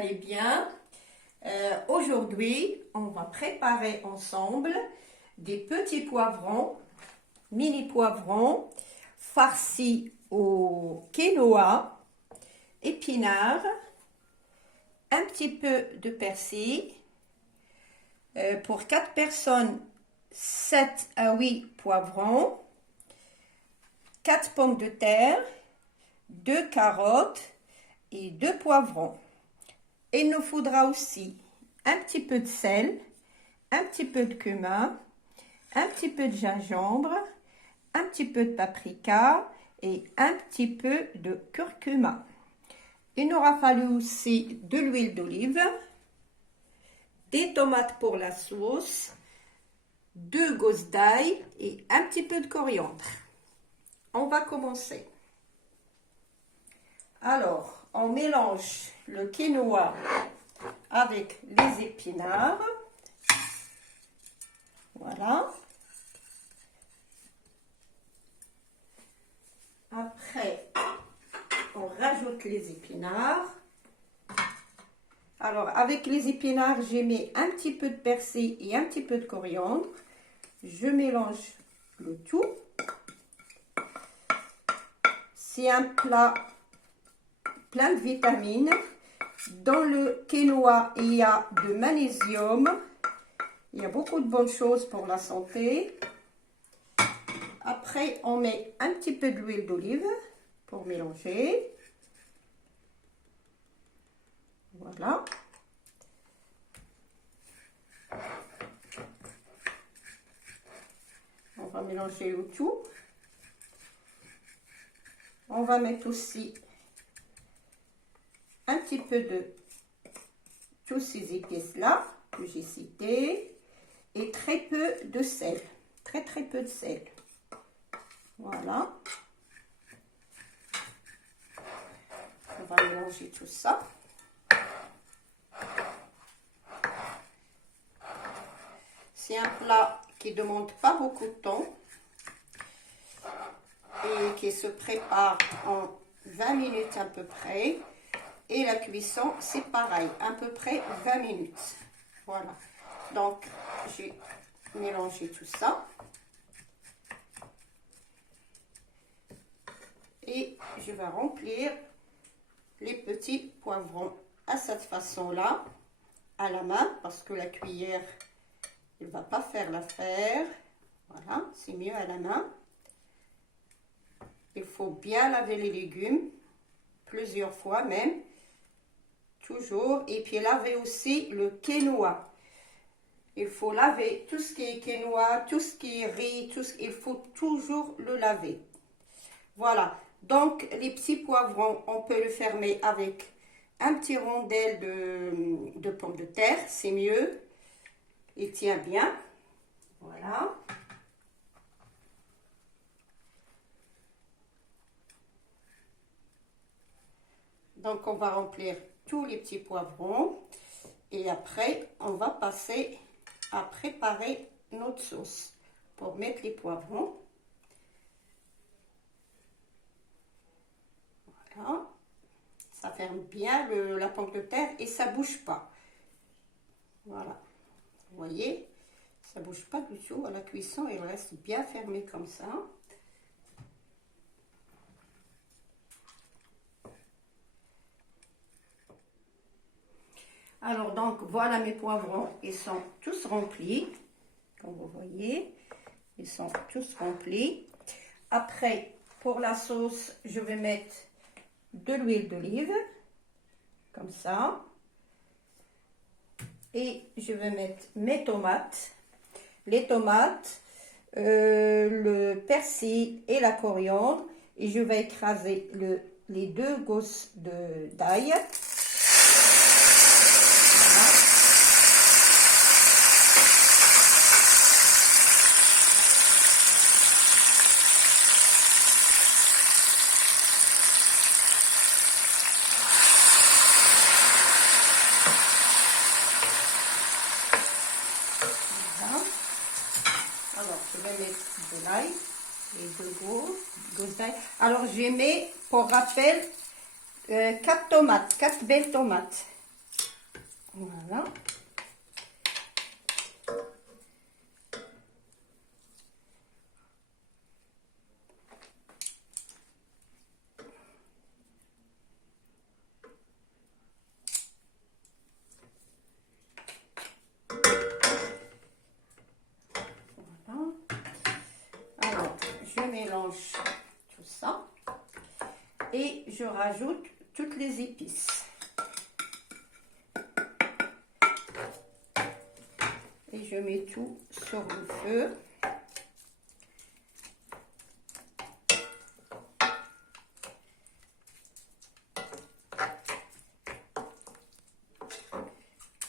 allez bien. Aujourd'hui, on va préparer ensemble des petits poivrons, mini poivrons, farcis au quinoa, épinards, un petit peu de persil. Pour 4 personnes, 7 à 8 poivrons, 4 pommes de terre, 2 carottes et 2 poivrons. Il nous faudra aussi un petit peu de sel, un petit peu de cumin, un petit peu de gingembre, un petit peu de paprika et un petit peu de curcuma. Il nous aura fallu aussi de l'huile d'olive, des tomates pour la sauce, 2 gousses d'ail et un petit peu de coriandre. On va commencer. Alors, on mélange le quinoa avec les épinards. Voilà. Après, on rajoute les épinards. Alors, avec les épinards, j'ai mis un petit peu de persil et un petit peu de coriandre. Je mélange le tout. C'est un plat plein de vitamines. Dans le quinoa, il y a de magnésium. Il y a beaucoup de bonnes choses pour la santé. Après, on met un petit peu d'huile d'olive pour mélanger. Voilà. On va mélanger le tout. On va mettre aussi un petit peu de tous ces épices-là que j'ai citées et très peu de sel. Très peu de sel. Voilà. On va mélanger tout ça. C'est un plat qui ne demande pas beaucoup de temps et qui se prépare en 20 minutes à peu près. Et la cuisson, c'est pareil, à peu près 20 minutes. Voilà. Donc, j'ai mélangé tout ça. Et je vais remplir les petits poivrons à cette façon-là, à la main, parce que la cuillère, elle ne va pas faire l'affaire. Voilà, c'est mieux à la main. Il faut bien laver les légumes, plusieurs fois même. Toujours, et puis laver aussi le quinoa. Il faut laver tout ce qui est quinoa, tout ce qui est riz, il faut toujours le laver. Voilà, donc les petits poivrons, on peut le fermer avec un petit rondelle de pommes de terre, c'est mieux. Il tient bien. Voilà. Donc on va remplir tous les petits poivrons et après on va passer à préparer notre sauce pour mettre les poivrons. Voilà, ça ferme bien la pomme de terre et ça bouge pas. Voilà, vous voyez, ça bouge pas du tout à la cuisson, il reste bien fermé comme ça. Alors, donc, voilà mes poivrons, ils sont tous remplis, comme vous voyez, ils sont tous remplis. Après, pour la sauce, je vais mettre de l'huile d'olive, comme ça. Et je vais mettre mes tomates, les tomates, le persil et la coriandre. Et je vais écraser les 2 gousses d'ail. Alors, je vais mettre de l'ail, les 2 gousses d'ail. Alors, j'ai mis, pour rappel, 4 tomates, 4 belles tomates. Voilà. Voilà. Alors, je mélange tout ça et je rajoute toutes les épices. Et je mets tout sur le feu.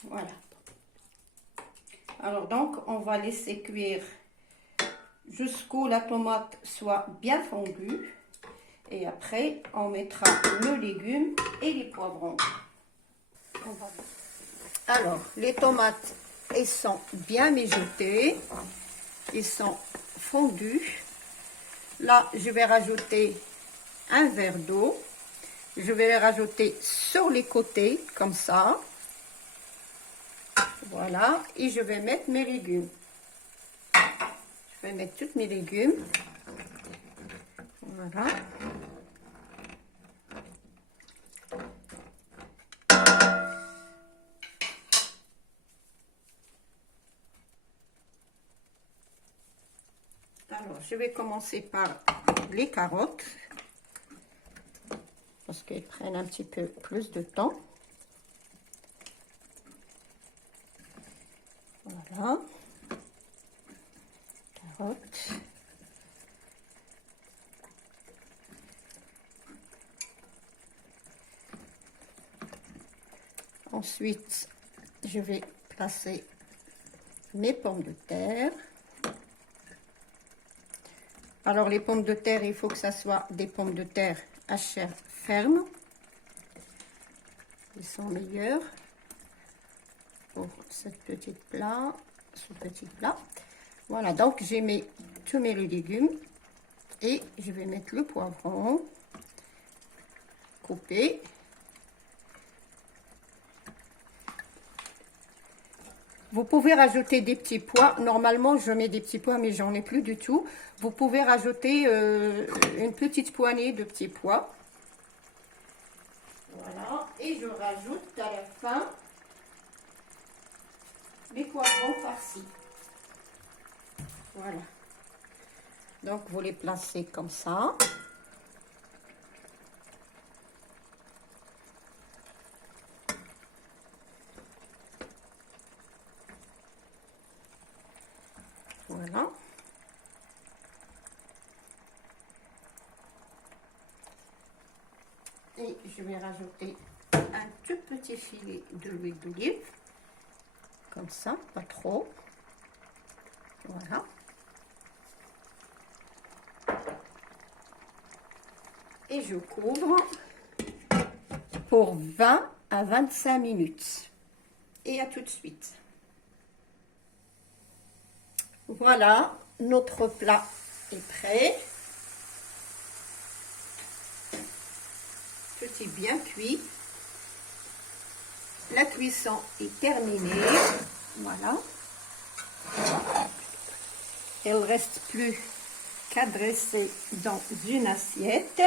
Voilà. Alors donc, on va laisser cuire jusqu'où la tomate soit bien fondue. Et après, on mettra nos légumes et les poivrons. Alors, les tomates, elles sont bien mijotées. Ils sont fondus. Là, je vais rajouter un verre d'eau. Je vais les rajouter sur les côtés, comme ça. Voilà. Et je vais mettre mes légumes. Je vais mettre tous mes légumes. Voilà. Alors, je vais commencer par les carottes. Parce qu'elles prennent un petit peu plus de temps. Voilà. Carottes. Ensuite, je vais placer mes pommes de terre. Alors, les pommes de terre, il faut que ça soit des pommes de terre à chair ferme. Ils sont meilleurs pour ce petit plat. Voilà, donc j'ai mis tous mes légumes et je vais mettre le poivron coupé. Vous pouvez rajouter des petits pois. Normalement, je mets des petits pois, mais j'en ai plus du tout. Vous pouvez rajouter une petite poignée de petits pois. Voilà. Et je rajoute à la fin les poivrons farcis. Voilà. Donc, vous les placez comme ça. Voilà. Et je vais rajouter un tout petit filet de l'huile d'olive. Comme ça, pas trop. Voilà. Et je couvre pour 20 à 25 minutes. Et à tout de suite. Voilà, notre plat est prêt. Tout est bien cuit. La cuisson est terminée. Voilà. Il ne reste plus qu'à dresser dans une assiette.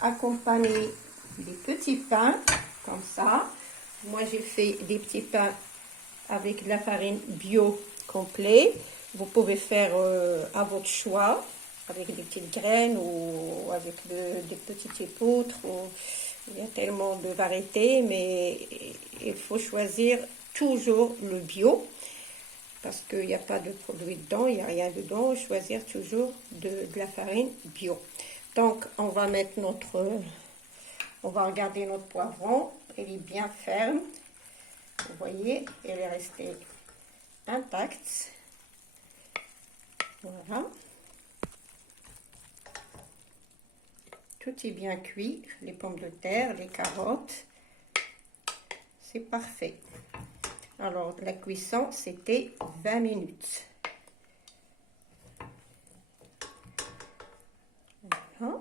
Accompagner des petits pains, comme ça. Moi, j'ai fait des petits pains avec de la farine bio complet. Vous pouvez faire à votre choix, avec des petites graines ou avec des petites épeautres. Il y a tellement de variétés, mais il faut choisir toujours le bio, parce qu'il n'y a pas de produits dedans, il n'y a rien dedans. Choisir toujours de la farine bio. Donc, on va mettre on va regarder notre poivron. Il est bien ferme. Vous voyez, il est resté intact. Voilà. Tout est bien cuit. Les pommes de terre, les carottes. C'est parfait. Alors, la cuisson, c'était 20 minutes. Voilà.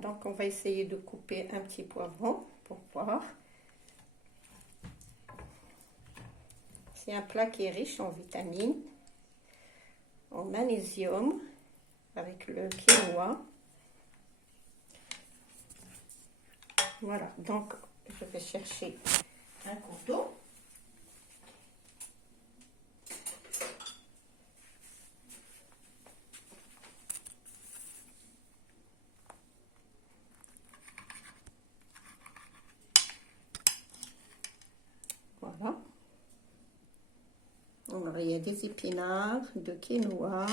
donc on va essayer de couper un petit poivron pour voir. C'est un plat qui est riche en vitamines, en magnésium, avec le quinoa. Voilà, donc je vais chercher un couteau. Voilà. Alors, il y a des épinards, de quinoa.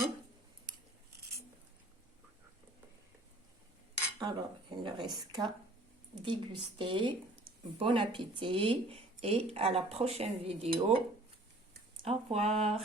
Alors, il ne reste qu'à déguster. Bon appétit et à la prochaine vidéo. Au revoir.